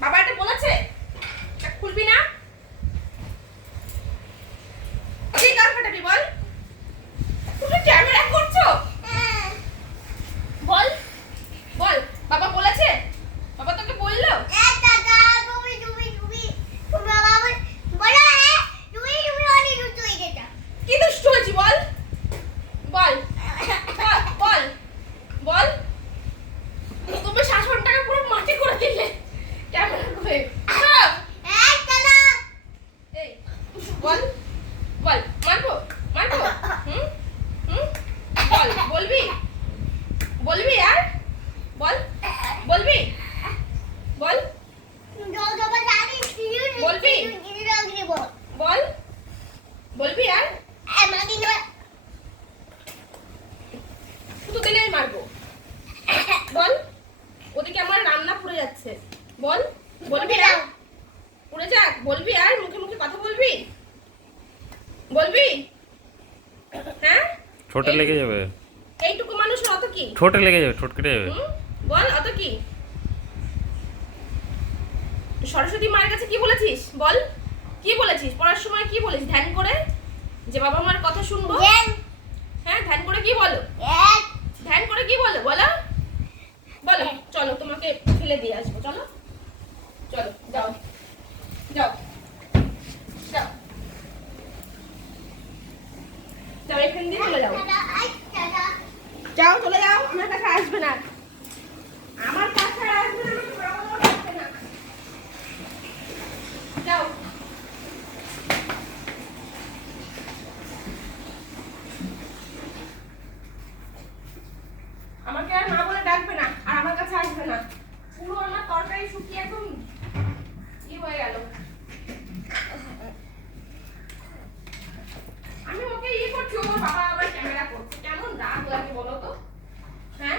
বাবা এটা বলেছে? খুলবি না? ওই কার ফাটাবি বল তুমি ক্যামেরা করছ বল বল বাবা বলেছে বাবা তোকে বলল কি দুষ্ট হয়েছি বল বল বল, বল বল তুমি শাসনটাকে পুরো মাটি করে দিলে ক্যামেরা করে সব। এই বল বল মারবো মারবো হুম? হুম? বল, বলবি? বলবি আর? বল, বলবি? বল। বলবি? বল, বলবি আর? শুধু দিলেই মারবো। বল, ওদিকে আমার রান্না পুড়ে যাচ্ছে। বল, বলবি আর? পুড়ে যাক, বলবি আর? মুখে মুখে কথা বলবি? বলবি? হ্যাঁ? ঠোঁটে লেগে যাবে। এইটুকু মানুষ অত কি? ঠোঁটে লেগে যাবে ঠোঁট কেটে যাবে। বল অত কি? সরস্বতী মায়ের কাছে কি বলেছিস? বল কি বলেছিস? পড়ার সময় কি বলিস? ধ্যান করে? যে বাবা মার কথা শুনব? হ্যাঁ ধ্যান করে কি বলো? ধ্যান। করে কি বলো? বলো। বলো চলো তোমাকে ফেলে দিয়ে আসব চলো। চলো যাও যাও। যাও। এখান দিয়ে চলে যাও। যাও চলে যাও আমার কাছে আসবে না আমার কাছে আর আসবে না আমাকে বাবা মাও ডাকবে না যাও আমাকে আর মা বলে ডাকবে না আর আমার কাছে আসবে না পুরো আমার তরকারি শুকিয়ে একদম ই হয়ে গেল আমি ওকে ইয়ে করছি ওর বাবা আবার ক্যামেরা করছে কেমন রাগ লাগে বলো তো হ্যাঁ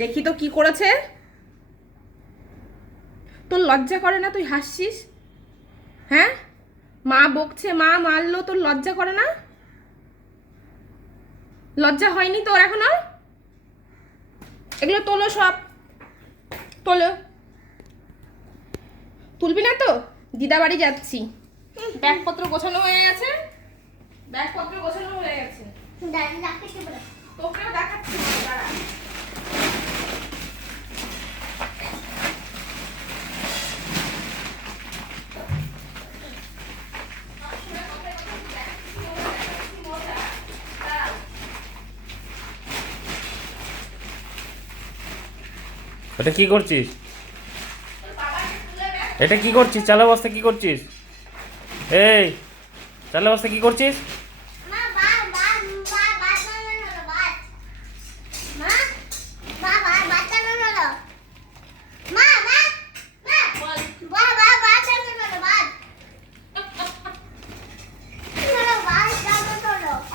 দেখি তো কি করেছে। তোর লজ্জা করে না তুই হাসছিস? হ্যাঁ? মা বকছে মা মারলো তোর লজ্জা করে না? লজ্জা হয়নি তোর এখনও? এগুলো তোলো সব। তোলো। তুলবি না তো? দিদা বাড়ি যাচ্ছি। ব্যাগপত্র গোছানো হয়ে গেছে? ব্যাগপত্র গোছানো হয়ে গেছে? তোকেও দেখাচ্ছি দাঁড়া। এটা কি করছিস? এটা কি করছিস? চালা অবস্থা কি করছিস? এই চালা অবস্থা কি করছিস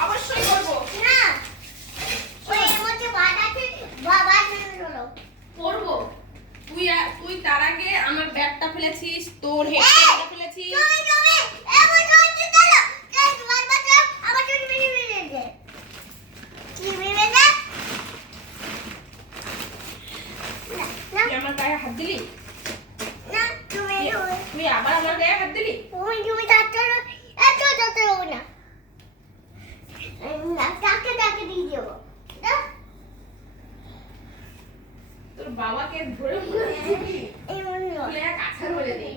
অবশ্যই করব করব তুই আ- তুই তার আগে আমার ব্যাগটা ফেলেছিস তোর হেডফোনটা ফেলেছিস। তুই আমার গায়ে হাত দিলি? তুই আবার আমার গায়ে হাত দিলি? তুমি তুমি যাচ্ছ না এত যত না তাকে তাকে দিয়ে দেবো। তোর বাবাকে ধরে মনে হয় মনে হয়। এক আছাড় মেরে দিই